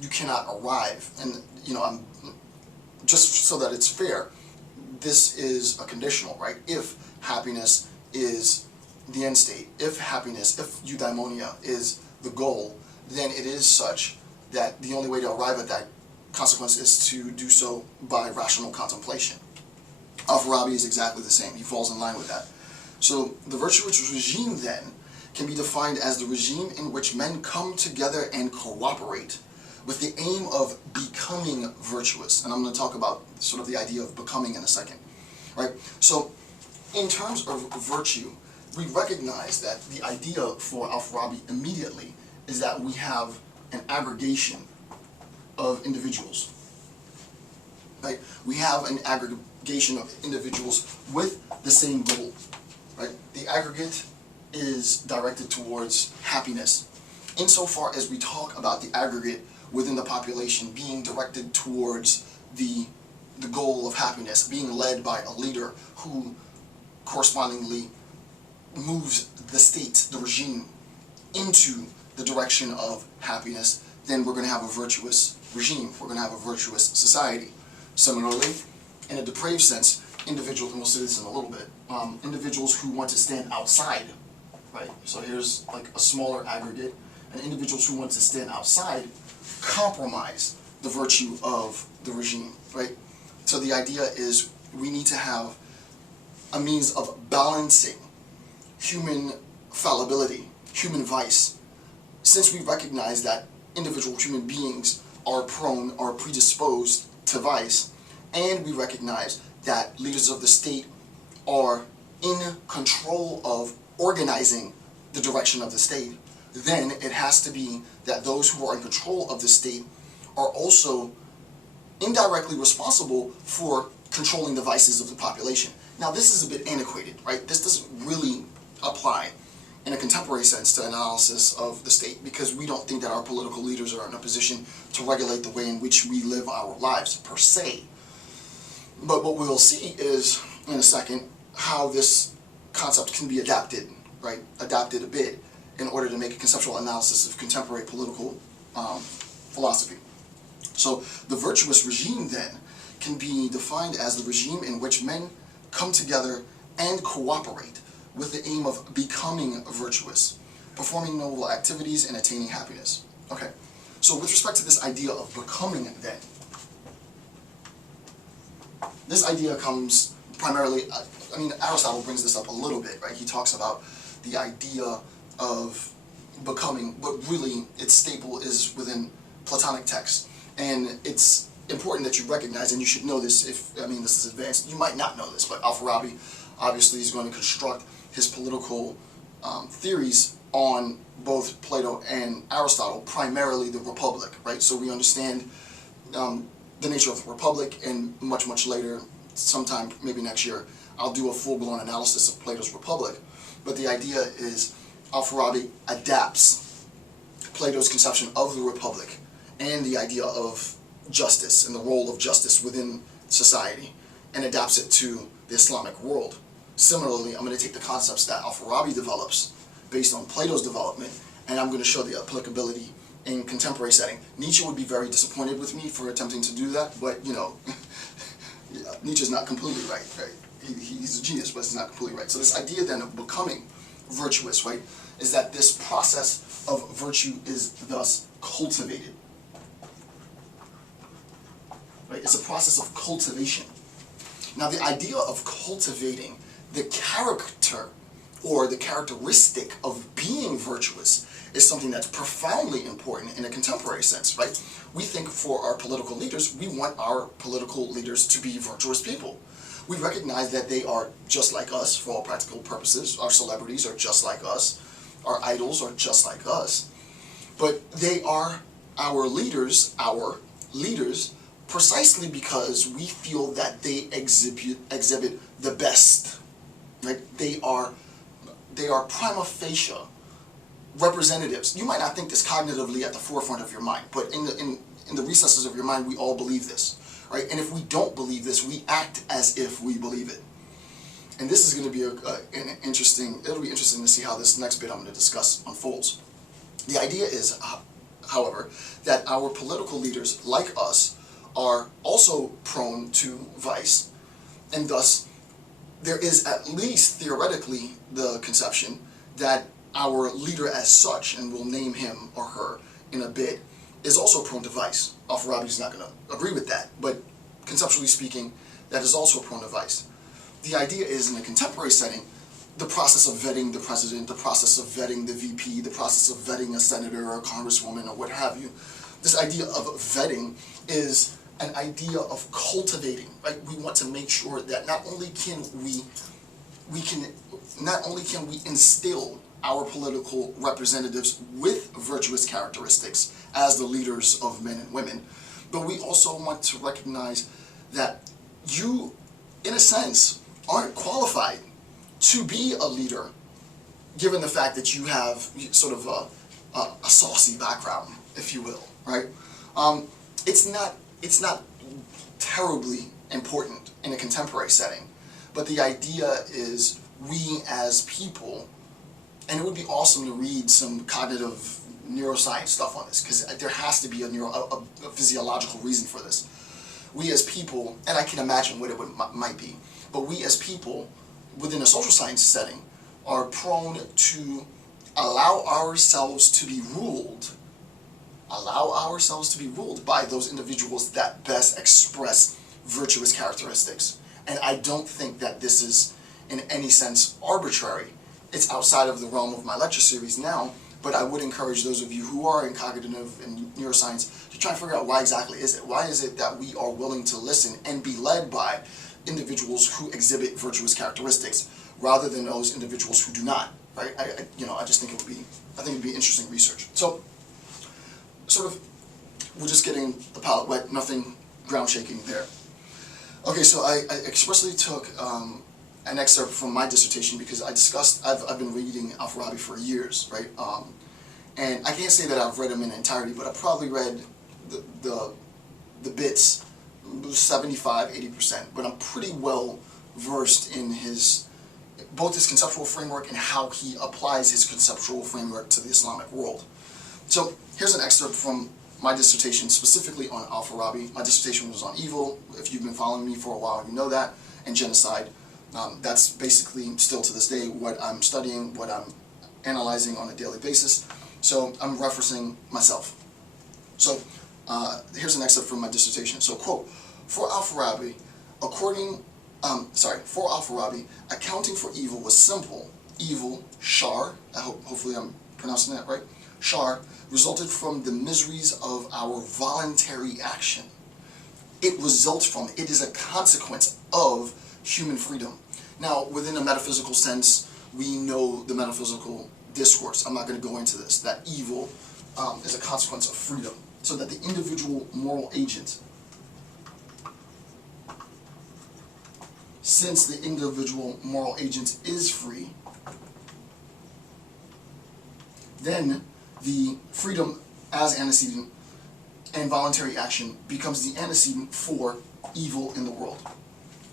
you cannot arrive. And I'm just so that it's fair, this is a conditional, right? If happiness is the end state, if eudaimonia is the goal, then it is such that the only way to arrive at that consequence is to do so by rational contemplation. Al-Farabi is exactly the same. He falls in line with that. So the virtuous regime then can be defined as the regime in which men come together and cooperate with the aim of becoming virtuous. And I'm going to talk about sort of the idea of becoming in a second. Right? So in terms of virtue, we recognize that the idea for Al-Farabi immediately is that we have an aggregation of individuals. Right? We have an aggregation of individuals with the same goal. Right? The aggregate is directed towards happiness. Insofar as we talk about the aggregate within the population being directed towards the goal of happiness, being led by a leader who correspondingly moves the state, the regime, into the direction of happiness, then we're going to have a virtuous regime. We're going to have a virtuous society. Similarly, in a depraved sense, individuals, and we'll see this in a little bit, individuals who want to stand outside, right? So here's like a smaller aggregate, and individuals who want to stand outside compromise the virtue of the regime, right? So the idea is we need to have a means of balancing human fallibility, human vice, since we recognize that individual human beings are predisposed to vice, and we recognize that leaders of the state are in control of organizing the direction of the state, then it has to be that those who are in control of the state are also indirectly responsible for controlling the vices of the population. Now this is a bit antiquated, right? This doesn't really apply in a contemporary sense to analysis of the state, because we don't think that our political leaders are in a position to regulate the way in which we live our lives per se. But what we'll see is, in a second, how this concept can be adapted, right? Adapted a bit in order to make a conceptual analysis of contemporary political philosophy. So the virtuous regime then can be defined as the regime in which men come together and cooperate with the aim of becoming virtuous, performing noble activities and attaining happiness. Okay, so with respect to this idea of becoming then, this idea comes primarily, Aristotle brings this up a little bit, right? He talks about the idea of becoming, but really its staple is within Platonic texts. And it's important that you recognize, and you should know this if, this is advanced, you might not know this, but Al-Farabi obviously is going to construct his political theories on both Plato and Aristotle, primarily the Republic, right? So we understand the nature of the Republic, and much later, sometime maybe next year, I'll do a full-blown analysis of Plato's Republic. But the idea is Al-Farabi adapts Plato's conception of the Republic and the idea of justice and the role of justice within society, and adapts it to the Islamic world. Similarly, I'm going to take the concepts that Al-Farabi develops based on Plato's development, and I'm going to show the applicability in contemporary setting. Nietzsche would be very disappointed with me for attempting to do that, but Nietzsche's not completely right? He's a genius, but he's not completely right. So this idea then of becoming virtuous, right, is that this process of virtue is thus cultivated. Right? It's a process of cultivation. Now the idea of cultivating the character or the characteristic of being virtuous is something that's profoundly important in a contemporary sense, right? We think for our political leaders, we want our political leaders to be virtuous people. We recognize that they are just like us for all practical purposes. Our celebrities are just like us. Our idols are just like us. But they are our leaders precisely because we feel that they exhibit the best. Right? They are prima facie representatives. You might not think this cognitively at the forefront of your mind, but in the recesses of your mind, we all believe this. Right? And if we don't believe this, we act as if we believe it. And this is going to be it'll be interesting to see how this next bit I'm going to discuss unfolds. The idea is however, that our political leaders, like us, are also prone to vice, and thus there is at least theoretically the conception that our leader as such, and we'll name him or her in a bit, is also prone to vice. Al-Farabi's not going to agree with that, but conceptually speaking, that is also prone to vice. The idea is, in a contemporary setting, the process of vetting the president, the process of vetting the VP, the process of vetting a senator or a congresswoman or what have you, this idea of vetting is an idea of cultivating, right? We want to make sure that not only can we instill our political representatives with virtuous characteristics as the leaders of men and women, but we also want to recognize that you, in a sense, aren't qualified to be a leader, given the fact that you have sort of a saucy background, if you will, right? It's not terribly important in a contemporary setting, but the idea is we as people, and it would be awesome to read some cognitive neuroscience stuff on this, because there has to be a physiological reason for this. We as people, and I can imagine what it might be, but we as people within a social science setting are prone to allow ourselves to be ruled by those individuals that best express virtuous characteristics. And I don't think that this is in any sense arbitrary. It's outside of the realm of my lecture series now, but I would encourage those of you who are in cognitive and neuroscience to try and figure out why exactly is it. Why is it that we are willing to listen and be led by individuals who exhibit virtuous characteristics rather than those individuals who do not, right? I just think it'd be interesting research. So, sort of, we're just getting the palate wet, nothing ground shaking there. Okay, so I expressly took an excerpt from my dissertation because I've been reading Al-Farabi for years, right? And I can't say that I've read him in entirety, but I probably read the bits 75–80%, but I'm pretty well versed in both his conceptual framework and how he applies his conceptual framework to the Islamic world. So here's an excerpt from my dissertation specifically on Al-Farabi. My dissertation was on evil. If you've been following me for a while, you know that, and genocide. That's basically still to this day what I'm studying, what I'm analyzing on a daily basis. So I'm referencing myself. So here's an excerpt from my dissertation. So, quote, for Al-Farabi, accounting for evil was simple. Evil, shar, hopefully I'm pronouncing that right, shar, resulted from the miseries of our voluntary action. It results from, it is a consequence of human freedom. Now, within a metaphysical sense, we know the metaphysical discourse. I'm not going to go into this, that evil is a consequence of freedom. So that the individual moral agent, since the individual moral agent is free, then the freedom as antecedent and voluntary action becomes the antecedent for evil in the world.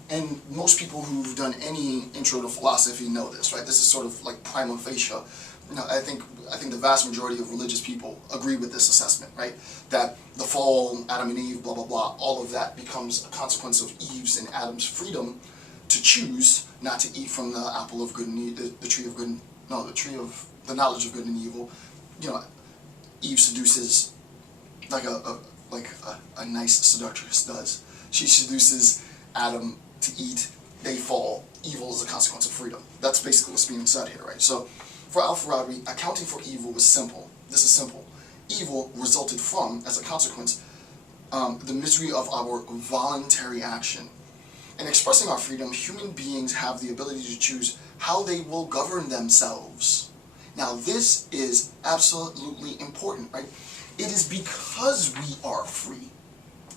And most people who've done any intro to philosophy know this, right? This is sort of like prima facie. I think the vast majority of religious people agree with this assessment, right? That the fall, Adam and Eve, blah, blah, blah, all of that becomes a consequence of Eve's and Adam's freedom to choose not to eat from the apple of good and evil, the tree of the knowledge of good and evil. You know, Eve seduces like a nice seductress does. She seduces Adam to eat, they fall. Evil is a consequence of freedom. That's basically what's being said here, right? So, for Al-Farabi, accounting for evil was simple. This is simple. Evil resulted from, as a consequence, the misery of our voluntary action. In expressing our freedom, human beings have the ability to choose how they will govern themselves. Now, this is absolutely important, right? It is because we are free,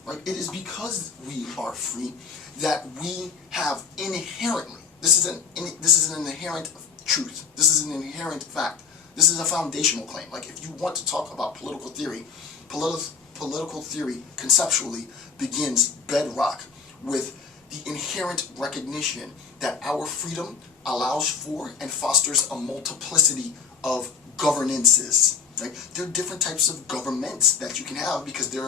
right? It is because we are free that we have inherently, this is an inherent truth. This is an inherent fact. This is a foundational claim. Like, if you want to talk about political theory, political theory conceptually begins bedrock with the inherent recognition that our freedom allows for and fosters a multiplicity of governances. right? There are different types of governments that you can have because there